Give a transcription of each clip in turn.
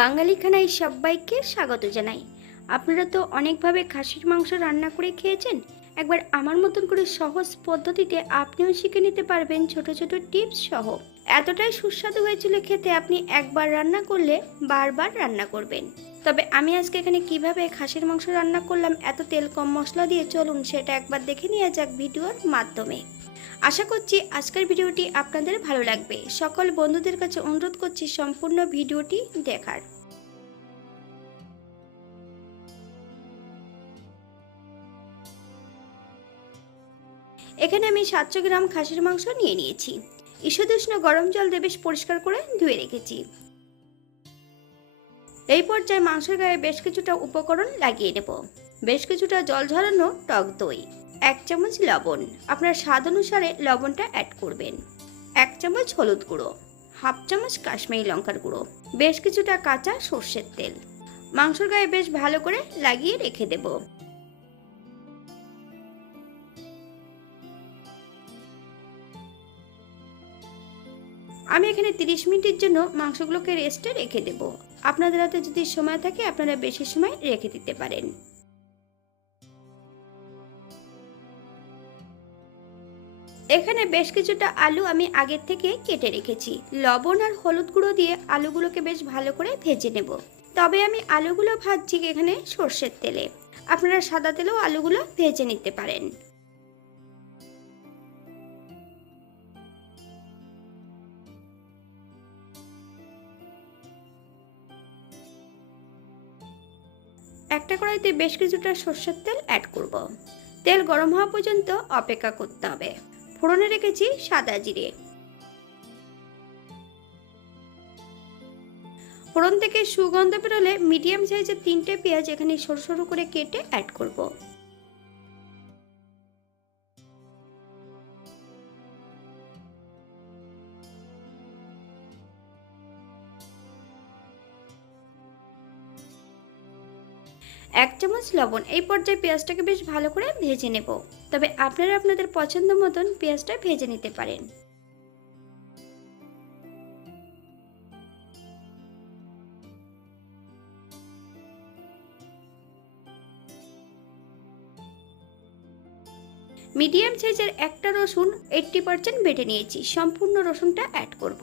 বাঙালি খানায় সবাইকে স্বাগত জানাই। আপনারা তো অনেকভাবে খাসির মাংস রান্না করে খেয়েছেন। একবার আমার মতন করে সহজ পদ্ধতিতে আপনিও শিখে নিতে পারবেন ছোট ছোট টিপস সহ। এতটাই সুস্বাদু হয়েছিল খেতে আপনি একবার রান্না করলে বারবার রান্না করবেন। তবে আমি আজকে এখানে কীভাবে খাসির মাংস রান্না করলাম, এত তেল কম মশলা দিয়ে চলুন সেটা একবার দেখে নিয়ে যাক ভিডিওর মাধ্যমে। আশা করছি আজকের ভিডিওটি আপনাদের ভালো লাগবে। সকল বন্ধুদের কাছে অনুরোধ করছি সম্পূর্ণ ভিডিওটি দেখার। এখানে আমি সাতশো গ্রাম খাসির মাংস নিয়ে নিয়েছি। ঈষদুষ্ণ গরম জল দিয়ে বেশ পরিষ্কার করে ধুয়ে রেখেছি। এই পর্যায়ে মাংসের গায়ে বেশ কিছুটা উপকরণ লাগিয়ে নেব। বেশ কিছুটা জল ঝরানো টক দই, এক চামচ লবণ। আপনার স্বাদ অনুসারে লবণটা অ্যাড করবেন। এক চামচ হলুদ গুঁড়ো, হাফ চামচ কাশ্মীরি লঙ্কার গুঁড়ো, বেশ কিছুটা কাঁচা সর্ষের তেল। মাংসর গায়ে বেশ ভালো করে লাগিয়ে রেখে দেব। আমি এখানে 30 মিনিটের জন্য মাংসগুলোকে রেস্টে রেখে দেব। আপনাদের হাতে যদি সময় থাকে, আপনারা বেশি সময় রেখে দিতে পারেন। এখানে বেশ কিছুটা আলু আমি আগের থেকে কেটে রেখেছি। লবণ আর হলুদ গুঁড়ো দিয়ে আলুগুলোকে বেশ ভালো করে ভেজে নেব। তবে আমি আলুগুলো ভাজছি এখানে সর্ষের তেলে। আপনারা সাদা তেলেও আলুগুলো ভেজে নিতে পারেন। কড়াইতে বেশ কিছুটা সর্ষের তেল অ্যাড করব। তেল গরম হওয়া পর্যন্ত অপেক্ষা করতে হবে। ফোড়নে রেখেছি সাদা জিরে। ফোড়ন থেকে সুগন্ধ বেরোলে মিডিয়াম সাইজের তিনটে পেঁয়াজ এখানে সরু সরু করে কেটে অ্যাড করব। এক চামচ লবণ। এই পর্যায়ে পেঁয়াজটাকে বেশ ভালো করে ভেজে নেব। তবে আপনারা আপনাদের পছন্দ মতন পেঁয়াজটা ভেজে নিতে পারেন। মিডিয়াম সাইজের একটা রসুন এইট্টি পার্সেন্ট বেটে নিয়েছি। সম্পূর্ণ রসুনটা অ্যাড করব।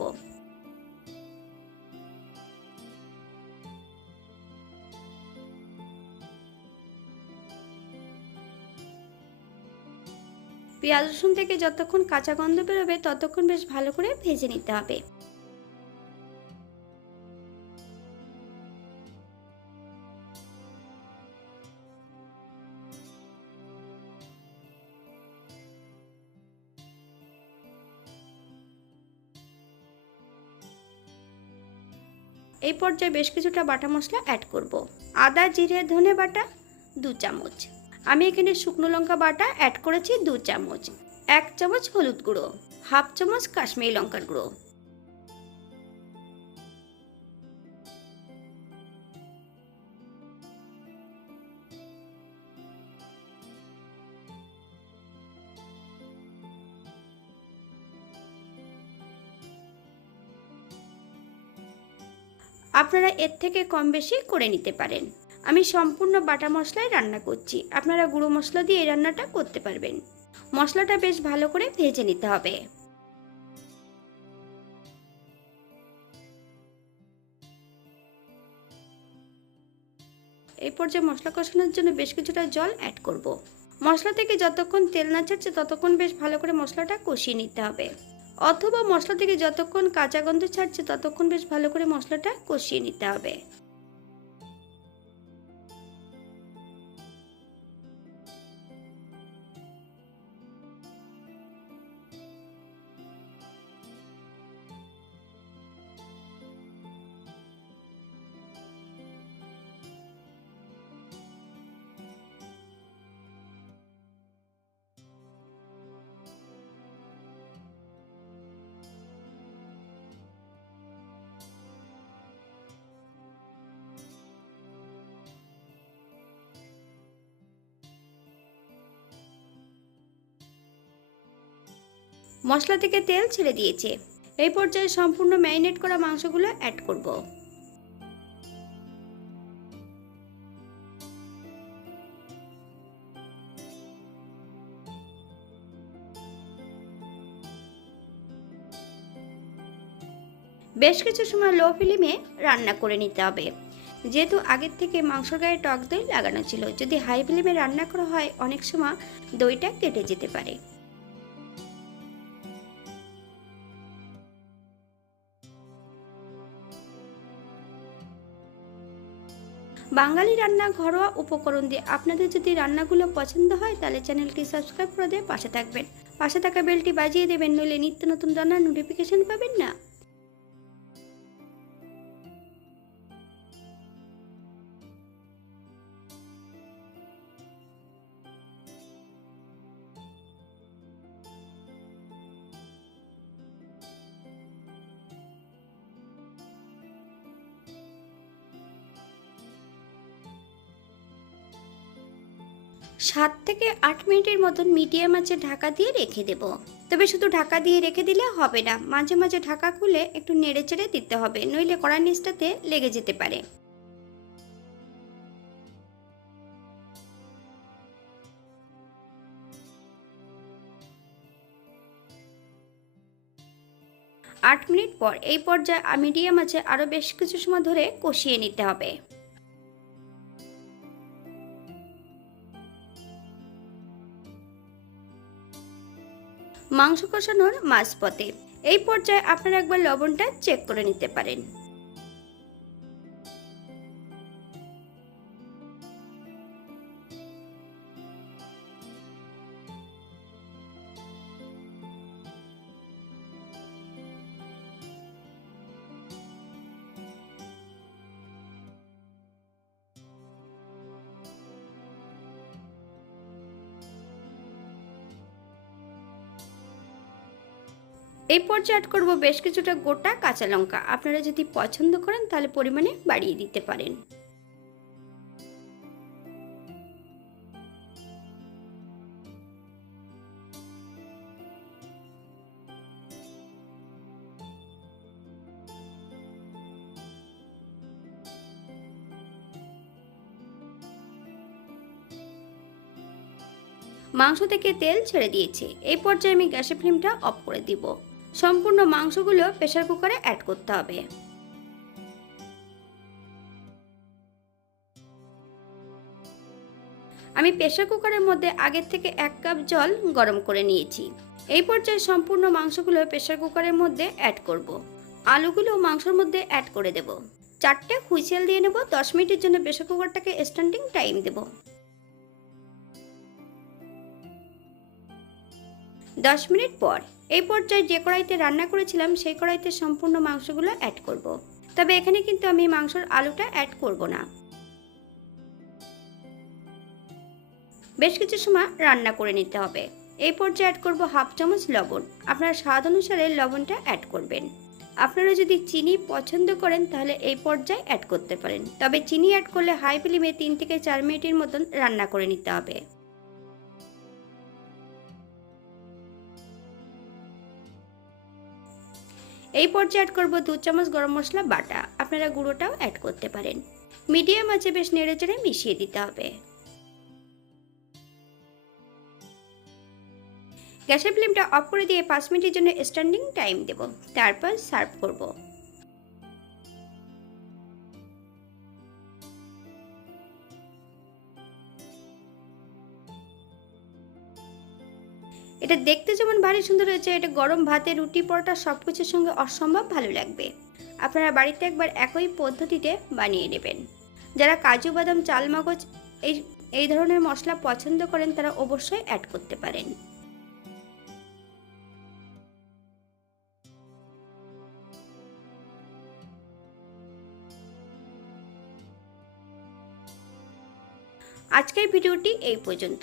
পেঁয়াজ রসুন থেকে যতক্ষণ কাঁচা গন্ধ বেরোবে, ততক্ষণ বেশ ভালো করে ভেজে নিতে হবে। এই পর্যায়ে বেশ কিছুটা বাটা মশলা অ্যাড করব। আদা, জিরে, ধনে বাটা, দু চামচ। আমি এখানে শুকনো লঙ্কা বাটা অ্যাড করেছি দু চামচ, এক চামচ হলুদ গুঁড়ো, হাফ চামচ কাশ্মীরি লঙ্কার গুঁড়ো। আপনারা এর থেকে কম বেশি করে নিতে পারেন। আমি সম্পূর্ণ বাটা মশলায় রান্না করছি। আপনারা গুঁড়ো মশলা দিয়ে এই রান্নাটা করতে পারবেন। মশলাটা বেশ ভালো করে ভেজে নিতে হবে। এই পর্যায়ে মশলা কষানোর জন্য বেশ কিছুটা জল অ্যাড করব। মশলা থেকে যতক্ষণ তেল না ছাড়ছে, ততক্ষণ বেশ ভালো করে মশলাটা কষিয়ে নিতে হবে। অথবা মশলা থেকে যতক্ষণ কাঁচা গন্ধ ছাড়ছে, ততক্ষণ বেশ ভালো করে মশলাটা কষিয়ে নিতে হবে। মশলা থেকে তেল ছেড়ে দিয়েছে। এই পর্যায়ে সম্পূর্ণ ম্যারিনেট করা মাংসগুলো অ্যাড করব। বেশ কিছু সময় লো ফ্লেমে রান্না করে নিতে হবে। যেহেতু আগের থেকে মাংসর গায়ে টক দই লাগানো ছিল, যদি হাই ফ্লেমে রান্না করা হয়, অনেক সময় দইটা কেটে যেতে পারে। বাঙালি রান্না ঘরোয়া উপকরণ দিয়ে আপনাদের যদি রান্নাগুলো পছন্দ হয়, তাহলে চ্যানেলটি সাবস্ক্রাইব করে দিয়ে পাশে থাকবেন। পাশে থাকা বেলটি বাজিয়ে দেবেন, নইলে নিত্য নতুন রান্নার নোটিফিকেশান পাবেন না। সাত থেকে আট মিনিটের মতন মিডিয়াম আঁচে ঢাকা দিয়ে রেখে দেব। তবে শুধু ঢাকা দিয়ে রেখে দিলে হবে না, মাঝে মাঝে ঢাকা খুলে একটু নেড়ে চেড়ে দিতে হবে, নইলে কড়ার নিচটাতে লেগে যেতে পারে। আট মিনিট পর এই পর্যায়ে মিডিয়াম আছে আরও বেশ কিছু সময় ধরে কষিয়ে নিতে হবে। মাংস কষানোর মাঝপথে। এই পর্যায়ে আপনারা একবার লবণটা চেক করে নিতে পারেন। এই পর্যায়ে অ্যাড করব বেশ কিছুটা গোটা কাঁচা লঙ্কা। আপনারা যদি পছন্দ করেন, তাহলে পরিমাণে বাড়িয়ে দিতে পারেন। মাংস থেকে তেল ছেড়ে দিয়েছে। এই পর্যায়ে আমি গ্যাসের ফ্লেমটা অফ করে দিব। সম্পূর্ণ মাংসগুলো প্রেসার কুকারে অ্যাড করতে হবে। আমি প্রেসার কুকারের মধ্যে আগের থেকে এক কাপ জল গরম করে নিয়েছি। এই পর্যায়ে সম্পূর্ণ মাংসগুলো প্রেসার কুকারের মধ্যে অ্যাড করব। আলুগুলো মাংসের মধ্যে অ্যাড করে দেব। চারটে হুইসেল দিয়ে নেব, দশ মিনিটের জন্য প্রেসার কুকারটাকে স্ট্যান্ডিং টাইম দেব। দশ মিনিট পর এই পর্যায়ে যে কড়াইতে রান্না করেছিলাম, সেই কড়াইতে সম্পূর্ণ মাংসগুলো অ্যাড করব। তবে এখানে কিন্তু আমি মাংসর আলুটা অ্যাড করব না। বেশ কিছু সময় রান্না করে নিতে হবে। এই পর্যায়ে অ্যাড করব হাফ চামচ লবণ। আপনার স্বাদ অনুসারে লবণটা অ্যাড করবেন। আপনারা যদি চিনি পছন্দ করেন, তাহলে এই পর্যায়ে অ্যাড করতে পারেন। তবে চিনি অ্যাড করলে হাই ফ্লেমে তিন থেকে চার মিনিটের মতন রান্না করে নিতে হবে। এই পর্যায়ে অ্যাড করব দু চামচ গরম মশলা, বাটা। আপনারা গুঁড়োটাও অ্যাড করতে পারেন। মিডিয়াম আছে বেশ নেড়ে চেড়ে মিশিয়ে দিতে হবে। গ্যাসের ফ্লেমটা অফ করে দিয়ে পাঁচ মিনিটের জন্য স্ট্যান্ডিং টাইম দেব। তারপর সার্ভ করব। এটা দেখতে যেমন ভারী সুন্দর হয়েছে, এটা গরম ভাতে রুটি, পরোটা সব কিছুর সঙ্গে অসম্ভব ভালো লাগবে। আপনারা বাড়িতে একবার একই পদ্ধতিতে বানিয়ে নেবেন। যারা কাজু, বাদাম চাল মগজ এই এই ধরনের মশলা পছন্দ করেন, তারা অবশ্যই অ্যাড করতে পারেন। আজকের ভিডিওটি এই পর্যন্ত।